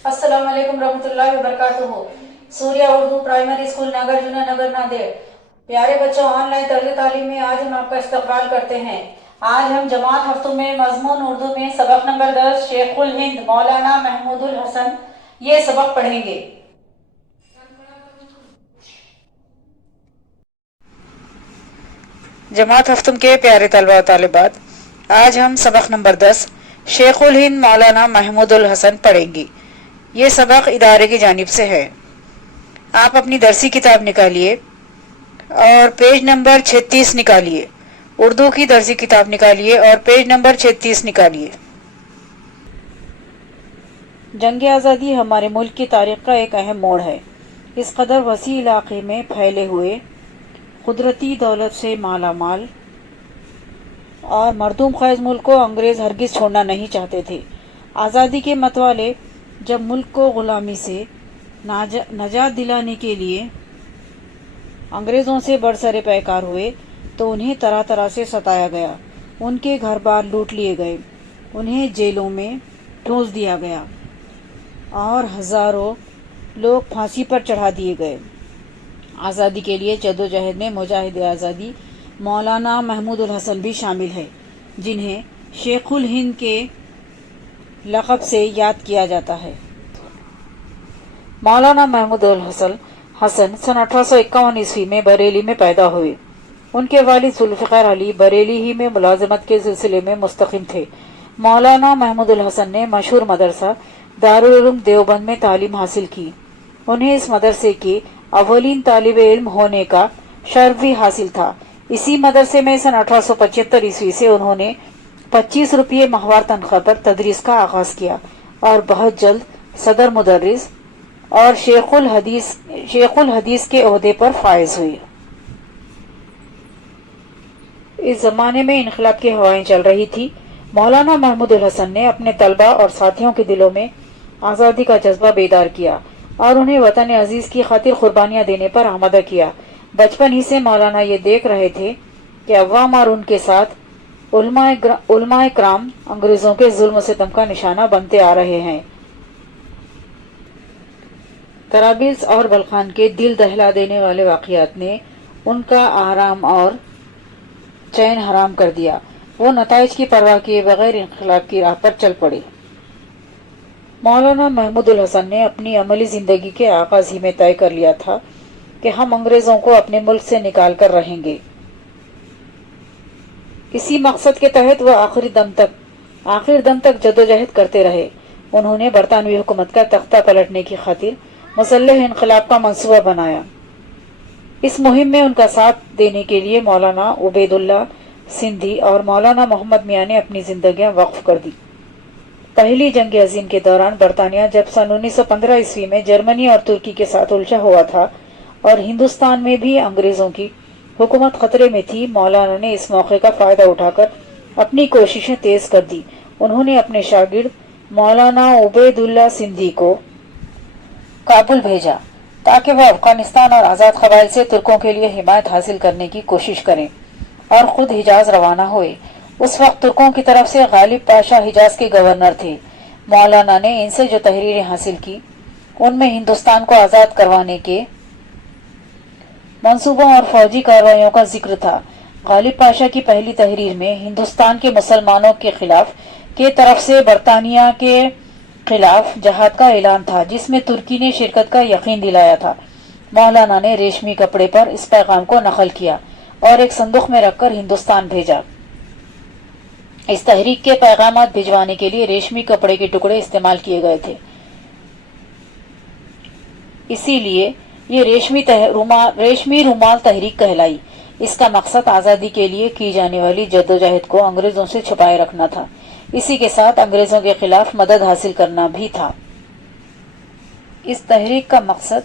अस्सलाम वालेकुम रहमतुल्लाहि व बरकातुहू। सूर्या उर्दू प्राइमरी स्कूल नगर जुना नगर नांदेड़। प्यारे बच्चों, ऑनलाइन तर्ज तालीम में आज हम आपका इस्तकबाल करते हैं। आज हम जमात हफ्तों में मजमून उर्दू में सबक नंबर 10 शेखुल हिंद मौलाना महमूदुल हसन ये सबक पढ़ेंगे। जमात हफ्तुम के प्यारे तलबा और तालिबात, आज हम सबक नंबर 10 शेखुल हिंद मौलाना महमूदुल हसन पढ़ेंगे। ये सबक इदारे की जानिब से है। आप अपनी दरसी किताब निकालिए और पेज नंबर 36 निकालिए। उर्दू की दरसी किताब निकालिए और पेज नंबर 36 निकालिए। जंग आज़ादी हमारे मुल्क की तारीख का एक अहम मोड़ है। इस कदर वसी इलाके में फैले हुए कुदरती दौलत से माला माल और मरदूम ख़ैज़ मुल्क को अंग्रेज़ हरगिज़ छोड़ना नहीं चाहते थे। आज़ादी के मतवाले जब मुल्क को ग़ुलामी से नजात दिलाने के लिए अंग्रेज़ों से बरसरे पैकार हुए तो उन्हें तरह तरह से सताया गया। उनके घर बार लूट लिए गए, उन्हें जेलों में ठूंस दिया गया और हज़ारों लोग फांसी पर चढ़ा दिए गए। आज़ादी के लिए जद्दोजहद में मुजाहिद आज़ादी मौलाना महमूदुल हसन भी शामिल है, जिन्हें शेखुल हिंद के लक़ब से याद किया जाता है। मौलाना महमूदुल हसन सन 1851 ईस्वी में बरेली में पैदा हुए। उनके वालिद जुल्फ़िकार अली बरेली ही में मुलाजमत के सिलसिले में मुस्तक़िम थे। मौलाना महमूदुल हसन ने मशहूर मदरसा दारुल उलूम देवबंद में तालीम हासिल की। उन्हें इस मदरसे के अव्वलीन तालिबे इल्म होने का शर्फ भी हासिल था। इसी मदरसे में सन 1875 ईस्वी से उन्होंने 25 रुपये माहवार तनख्वाह पर तदरीस का आगाज़ किया और बहुत जल्द सदर मुदर्रिस और शेखुल हदीस के ओहदे पर फायज हुई। इस ज़माने में इनकलाब की हवाएं चल रही थी। मौलाना महमूदुल हसन ने अपने तलबा और साथियों के दिलों में आज़ादी का जज्बा बेदार किया और उन्हें वतन अजीज़ की खातिर कुर्बानियाँ देने पर आमादा किया। बचपन ही से मौलाना ये देख रहे थे कि अवाम और उनके साथ उलमाए कराम अंग्रेज़ों के जुल्म सितम का निशाना बनते आ रहे हैं। तराबिल्स और बलखान के दिल दहला देने वाले वाक़ियात ने उनका आराम और चैन हराम कर दिया। वो नताइज की परवाह किए बगैर इनकलाब की राह पर चल पड़े। मौलाना महमूदुल हसन ने अपनी अमली ज़िंदगी के आगाज़ ही में तय कर लिया था कि हम अंग्रेज़ों को अपने मुल्क से निकाल कर रहेंगे। इसी मकसद के तहत वह आखिर दम तक जद्दोजहद करते रहे। उन्होंने बरतानवी हुकूमत का तख्ता पलटने की खातिर मुसल्लह इनकलाब का मंसूबा बनाया। इस मुहिम में उनका साथ देने के लिए मौलाना उबैदुल्ला सिंधी और मौलाना मोहम्मद मियाँ ने अपनी जिंदगियां वक्फ कर दी। पहली जंग अजीम के दौरान बरतानिया जब सन 1915 ईस्वी में जर्मनी और तुर्की के साथ उलझा हुआ था और हिंदुस्तान में भी अंग्रेज़ों की हुकूमत खतरे में थी, मौलाना ने इस मौके का फ़ायदा उठाकर अपनी कोशिशें तेज़ कर दी। उन्होंने अपने शागिर्द मौलाना उबैदुल्ला सिंधी को काबुल भेजा ताकि वह अफगानिस्तान और आज़ाद कबाइल से तुर्कों के लिए हिमायत हासिल करने की कोशिश करें और ख़ुद हिजाज रवाना हुए। उस वक्त तुर्कों की तरफ से गालिब पाशा हिजाज के गवर्नर थे। मौलाना ने इनसे जो तहरीरें हासिल की उनमें हिंदुस्तान को आज़ाद करवाने के मंसूबों और फौजी कार्रवाइयों का जिक्र था। गालिब पाशा की पहली तहरीर में हिंदुस्तान के मुसलमानों के खिलाफ के तरफ से बरतानिया के खिलाफ जहाद का ऐलान था, जिसमें तुर्की ने शिरकत का यकीन दिलाया था। मौलाना ने रेशमी कपड़े पर इस पैगाम को नकल किया और एक संदूक में रखकर हिंदुस्तान भेजा। इस तहरीक के पैगाम भिजवाने के लिए रेशमी कपड़े के टुकड़े इस्तेमाल किए गए थे, इसीलिए ये रेशमी रुमाल तहरीक कहलाई। इसका मकसद आज़ादी के लिए की जाने वाली जद्दोजहद को अंग्रेज़ों से छुपाए रखना था। इसी के साथ अंग्रेज़ों के खिलाफ मदद हासिल करना भी था। इस तहरीक का मकसद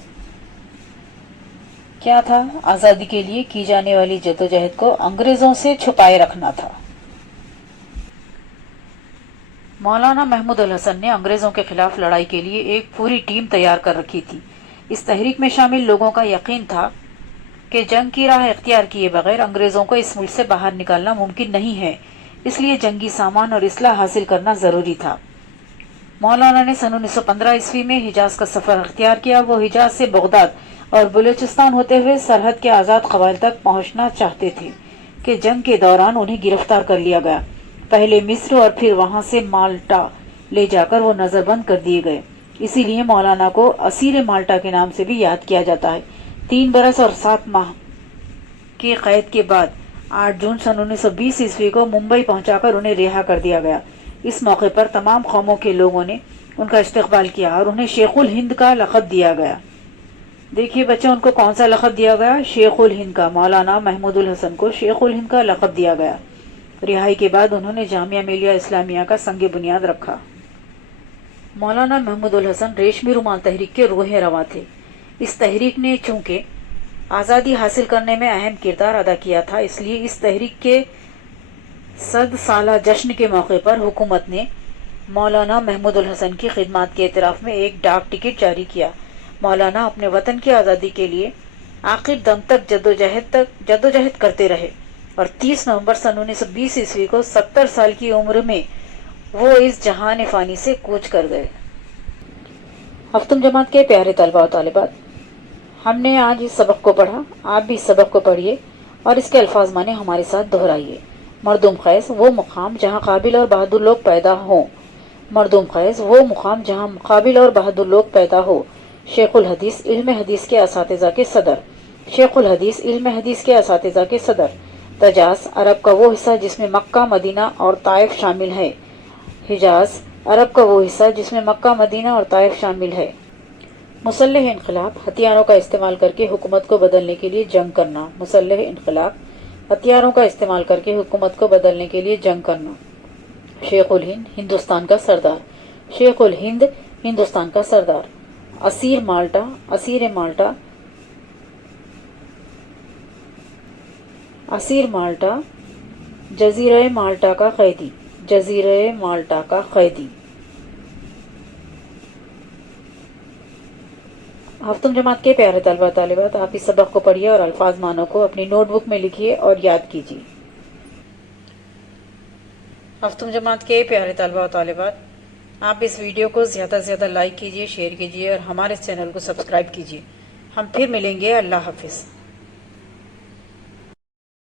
क्या था? आज़ादी के लिए की जाने वाली जद्दोजहद को अंग्रेज़ों से छुपाए रखना था। मौलाना महमूदुल हसन ने अंग्रेज़ों के खिलाफ लड़ाई के लिए एक पूरी टीम तैयार कर रखी थी। इस तहरीक में शामिल लोगों का यकीन था कि जंग की राह इख्तियार किए बगैर अंग्रेज़ों को इस मुल्क से बाहर निकालना मुमकिन नहीं है, इसलिए जंगी सामान और इसलाह हासिल करना ज़रूरी था। مولانا نے सन 1915 ईस्वी में हिजाज का सफर अख्तियार किया। वो हिजाज से बगदाद और बलूचिस्तान होते हुए सरहद के आज़ाद कबाइल तक पहुंचना चाहते थे कि जंग के दौरान उन्हें गिरफ्तार कर लिया गया। पहले मिस्र और फिर वहां से माल्टा ले जाकर वो नजरबंद कर दिए गए। इसीलिए मौलाना को असीर माल्टा के नाम से भी याद किया जाता है। 3 बरस और 7 माह के कैद के बाद 8 जून सन 1920 ईस्वी को मुंबई पहुंचाकर उन्हें रिहा कर दिया गया। इस मौके पर तमाम कौमों के लोगों ने उनका इस्तकबाल किया और उन्हें शेखुल हिंद का लक़ब दिया गया। देखिए बच्चों, उनको कौन सा लक़ब दिया गया? शेखुल हिंद का। मौलाना महमूदुल हसन को शेखुल हिंद का लक़ब दिया गया। रिहाई के बाद उन्होंने जामिया मिलिया इस्लामिया का संग बुनियाद रखा। मौलाना महमूदुल हसन रेशमी रुमाल तहरीक के रूह रवा थे। इस तहरीक ने चूंकि आज़ादी हासिल करने में अहम किरदार अदा किया था, इसलिए इस तहरीक के 100 साला जश्न के मौके पर हुकूमत ने मौलाना महमूदुल हसन की खिदमत के एतराफ़ में एक डाक टिकट जारी किया। मौलाना अपने वतन की आज़ादी के लिए आखिर दम तक जद्दोजहद करते रहे और 30 नवंबर सन 1920 ईस्वी को 70 साल की उम्र में वो इस जहान फ़ानी से कूच कर गए। हफ्तम जमात के प्यारे तलबा और तालिबात, हमने आज इस सबक को पढ़ा। आप भी इस सबक को पढ़िए और इसके अल्फाज माने हमारे साथ दोहराइए। मरदुम खैस वो मुकाम जहाँ काबिल और बहादुर लोग पैदा हों। मरदुम खैस वो मुकाम जहाँ काबिल और बहादुर लोग पैदा हो। शेखुल हदीस इल्म हदीस के असातिज़ा के सदर। शेखुल हदीस इल्म हदीस के असातिज़ा के सदर। तजास अरब का वो हिस्सा जिसमें मक्का मदीना और ताइफ शामिल है। हिजाज अरब का वो हिस्सा जिसमें मक्का मदीना और ताइफ शामिल है। मुसल्लह इनकलाब हथियारों का इस्तेमाल करके हुकूमत को बदलने के लिए जंग करना। मुसल्लह इनकलाब हथियारों का इस्तेमाल करके हुकूमत को बदलने के लिए जंग करना। शेखुल हिंद हिंदुस्तान का सरदार। शेखुल हिंद हिंदुस्तान का सरदार। असीर माल्टा असीर माल्टा असीर माल्टा जजीरे माल्टा का कैदी। जजीरे माल्टा का कैदी। हफ्तम जमात के प्यारे तलबा तालिबात, आप इस सबक को पढ़िए और अल्फाज मानों को अपनी नोटबुक में लिखिए और याद कीजिए। हफ्तम जमात के प्यारे तलबा और तालिबात, आप इस वीडियो को ज़्यादा से ज़्यादा लाइक कीजिए, शेयर कीजिए और हमारे इस चैनल को सब्सक्राइब कीजिए। हम फिर मिलेंगे। अल्लाह हाफिज़।